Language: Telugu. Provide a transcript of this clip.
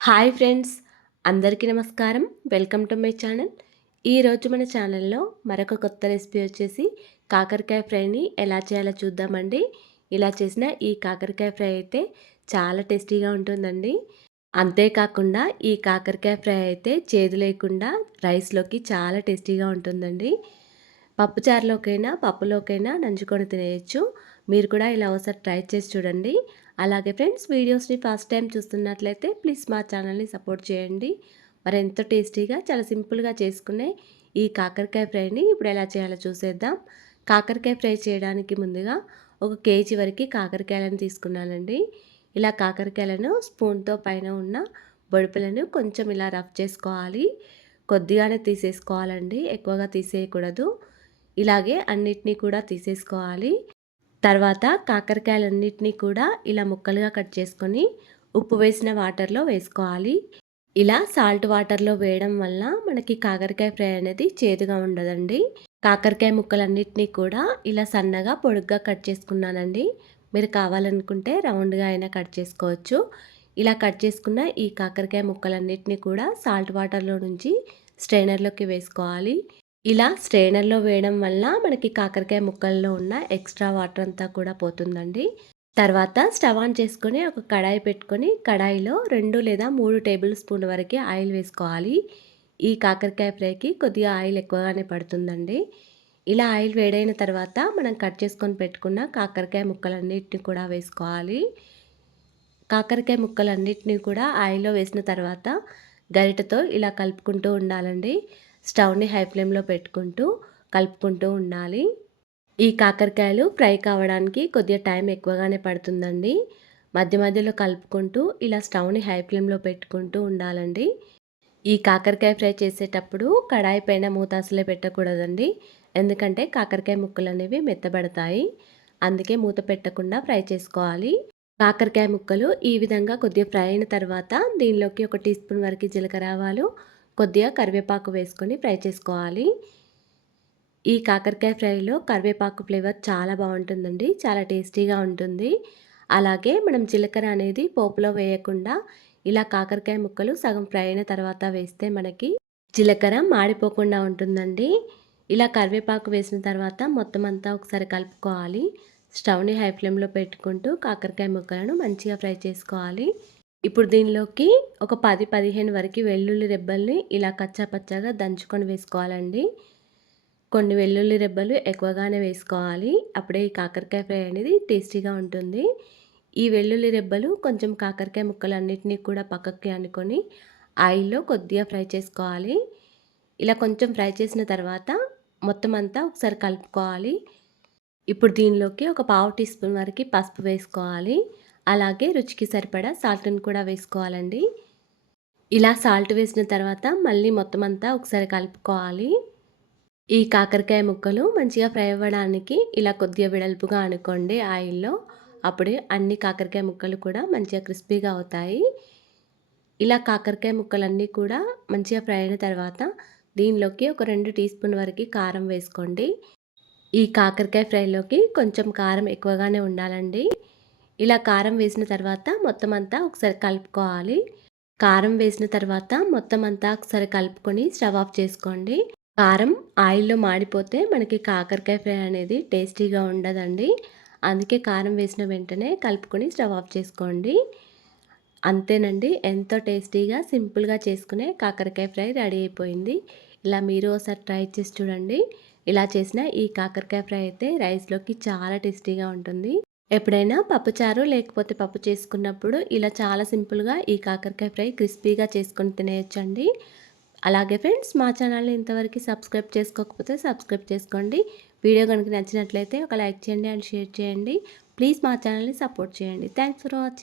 హాయ్ ఫ్రెండ్స్, అందరికీ నమస్కారం. Welcome to my channel. ఈరోజు మన ఛానల్లో మరొక కొత్త రెసిపీ వచ్చేసి కాకరకాయ ఫ్రైని ఎలా చేయాలో చూద్దామండి. ఇలా చేసిన ఈ కాకరకాయ ఫ్రై అయితే చాలా టేస్టీగా ఉంటుందండి. అంతేకాకుండా ఈ కాకరకాయ ఫ్రై అయితే చేదు లేకుండా రైస్లోకి చాలా టేస్టీగా ఉంటుందండి. పప్పుచారులోకైనా పప్పులోకైనా నంచుకొని తినేయచ్చు. మీరు కూడా ఇలా ఒకసారి ట్రై చేసి చూడండి. అలాగే ఫ్రెండ్స్, వీడియోస్ని ఫస్ట్ టైం చూస్తున్నట్లయితే ప్లీజ్ మా ఛానల్ని సపోర్ట్ చేయండి. మరి ఎంతో టేస్టీగా చాలా సింపుల్గా చేసుకునే ఈ కాకరకాయ ఫ్రైని ఇప్పుడు ఎలా చేయాలో చూసేద్దాం. కాకరకాయ ఫ్రై చేయడానికి ముందుగా 1 కేజీ వరకు కాకరకాయలను తీసుకున్నానండి. ఇలా కాకరకాయలను స్పూన్తో పైన ఉన్న బొడిపెలను కొంచెం ఇలా రఫ్ చేసుకోవాలి. కొద్దిగానే తీసేసుకోవాలండి, ఎక్కువగా తీసేయకూడదు. ఇలాగే అన్నిటినీ కూడా తీసేసుకోవాలి. తర్వాత కాకరకాయలన్నిటినీ కూడా ఇలా ముక్కలుగా కట్ చేసుకొని ఉప్పు వేసిన వాటర్లో వేసుకోవాలి. ఇలా సాల్ట్ వాటర్లో వేయడం వల్ల మనకి కాకరకాయ ఫ్రై అనేది చేదుగా ఉండదండి. కాకరకాయ ముక్కలన్నిటినీ కూడా ఇలా సన్నగా పొడుగ్గా కట్ చేసుకున్నానండి. మీరు కావాలనుకుంటే రౌండ్గా అయినా కట్ చేసుకోవచ్చు. ఇలా కట్ చేసుకున్న ఈ కాకరకాయ ముక్కలన్నిటినీ కూడా సాల్ట్ వాటర్లో నుంచి స్ట్రైనర్లోకి వేసుకోవాలి. ఇలా స్ట్రైనర్లో వేయడం వల్ల మనకి కాకరకాయ ముక్కల్లో ఉన్న ఎక్స్ట్రా వాటర్ అంతా కూడా పోతుందండి. తర్వాత స్టవ్ ఆన్ చేసుకొని ఒక కడాయి పెట్టుకొని కడాయిలో 2 లేదా 3 టేబుల్ స్పూన్ల వరకు ఆయిల్ వేసుకోవాలి. ఈ కాకరకాయ ఫ్రైకి కొద్దిగా ఆయిల్ ఎక్కువగానే పడుతుందండి. ఇలా ఆయిల్ వేడైన తర్వాత మనం కట్ చేసుకొని పెట్టుకున్న కాకరకాయ ముక్కలన్నిటిని కూడా వేసుకోవాలి. కాకరకాయ ముక్కలన్నిటిని కూడా ఆయిల్లో వేసిన తర్వాత గరిటెతో ఇలా కలుపుకుంటూ ఉండాలండి. స్టవ్ని హై ఫ్లేమ్లో పెట్టుకుంటూ కలుపుకుంటూ ఉండాలి. ఈ కాకరకాయలు ఫ్రై కావడానికి కొద్దిగా టైం ఎక్కువగానే పడుతుందండి. మధ్య మధ్యలో కలుపుకుంటూ ఇలా స్టవ్ని హై ఫ్లేమ్లో పెట్టుకుంటూ ఉండాలండి. ఈ కాకరకాయ ఫ్రై చేసేటప్పుడు కడాయి పైన మూత అసలే పెట్టకూడదండి. ఎందుకంటే కాకరకాయ ముక్కలు అనేవి మెత్తబడతాయి. అందుకే మూత పెట్టకుండా ఫ్రై చేసుకోవాలి. కాకరకాయ ముక్కలు ఈ విధంగా కొద్దిగా ఫ్రై అయిన తర్వాత దీనిలోకి 1 టీ స్పూన్ వరకు జీలకర్ర ఆవాలు, కొద్దిగా కరివేపాకు వేసుకొని ఫ్రై చేసుకోవాలి. ఈ కాకరకాయ ఫ్రైలో కరివేపాకు ఫ్లేవర్ చాలా బాగుంటుందండి. చాలా టేస్టీగా ఉంటుంది. అలాగే మనం జీలకర్ర అనేది పోపులో వేయకుండా ఇలా కాకరకాయ ముక్కలు సగం ఫ్రై అయిన తర్వాత వేస్తే మనకి జీలకర్ర మాడిపోకుండా ఉంటుందండి. ఇలా కరివేపాకు వేసిన తర్వాత మొత్తం అంతా ఒకసారి కలుపుకోవాలి. స్టవ్ని హై ఫ్లేమ్లో పెట్టుకుంటూ కాకరకాయ ముక్కలను మంచిగా ఫ్రై చేసుకోవాలి. ఇప్పుడు దీనిలోకి ఒక 10-15 వరకు వెల్లుల్లి రెబ్బల్ని ఇలా కచ్చా పచ్చాగా దంచుకొని వేసుకోవాలండి. కొన్ని వెల్లుల్లి రెబ్బలు ఎక్కువగానే వేసుకోవాలి. అప్పుడే ఈ కాకరకాయ ఫ్రై అనేది టేస్టీగా ఉంటుంది. ఈ వెల్లుల్లి రెబ్బలు కొంచెం కాకరకాయ ముక్కలన్నిటినీ కూడా పక్కకి అనుకొని ఆయిల్లో కొద్దిగా ఫ్రై చేసుకోవాలి. ఇలా కొంచెం ఫ్రై చేసిన తర్వాత మొత్తం అంతా ఒకసారి కలుపుకోవాలి. ఇప్పుడు దీనిలోకి ఒక పావు టీ స్పూన్ వరకు పసుపు వేసుకోవాలి. అలాగే రుచికి సరిపడా సాల్ట్ని కూడా వేసుకోవాలండి. ఇలా సాల్ట్ వేసిన తర్వాత మళ్ళీ మొత్తం అంతా ఒకసారి కలుపుకోవాలి. ఈ కాకరకాయ ముక్కలు మంచిగా ఫ్రై అవ్వడానికి ఇలా కొద్దిగా వెడల్పుగా అనుకోండి ఆయిల్లో. అప్పుడే అన్ని కాకరకాయ ముక్కలు కూడా మంచిగా క్రిస్పీగా అవుతాయి. ఇలా కాకరకాయ ముక్కలన్నీ కూడా మంచిగా ఫ్రై అయిన తర్వాత దీనిలోకి ఒక 2 టీ స్పూన్ వరకు కారం వేసుకోండి. ఈ కాకరకాయ ఫ్రైలోకి కొంచెం కారం ఎక్కువగానే ఉండాలండి. ఇలా కారం వేసిన తర్వాత మొత్తం అంతా ఒకసారి కలుపుకోవాలి. కారం వేసిన తర్వాత మొత్తం అంతా ఒకసారి కలుపుకొని స్టవ్ ఆఫ్ చేసుకోండి. కారం ఆయిల్లో మాడిపోతే మనకి కాకరకాయ ఫ్రై అనేది టేస్టీగా ఉండదండి. అందుకే కారం వేసిన వెంటనే కలుపుకొని స్టవ్ ఆఫ్ చేసుకోండి. అంతేనండి, ఎంతో టేస్టీగా సింపుల్గా చేసుకునే కాకరకాయ ఫ్రై రెడీ అయిపోయింది. ఇలా మీరు ఒకసారి ట్రై చేసి చూడండి. ఇలా చేసిన ఈ కాకరకాయ ఫ్రై అయితే రైస్లోకి చాలా టేస్టీగా ఉంటుంది. ఎప్పుడైనా పప్పుచారు లేకపోతే పప్పు చేసుకున్నప్పుడు ఇలా చాలా సింపుల్గా ఈ కాకరకాయ ఫ్రై క్రిస్పీగా చేసుకొని తినేయచ్చండి. అలాగే ఫ్రెండ్స్, మా ఛానల్ని ఇంతవరకు సబ్స్క్రైబ్ చేసుకోకపోతే సబ్స్క్రైబ్ చేసుకోండి. వీడియో కనుక నచ్చినట్లయితే ఒక లైక్ చేయండి అండ్ షేర్ చేయండి. ప్లీజ్ మా ఛానల్ని సపోర్ట్ చేయండి. Thanks for watching.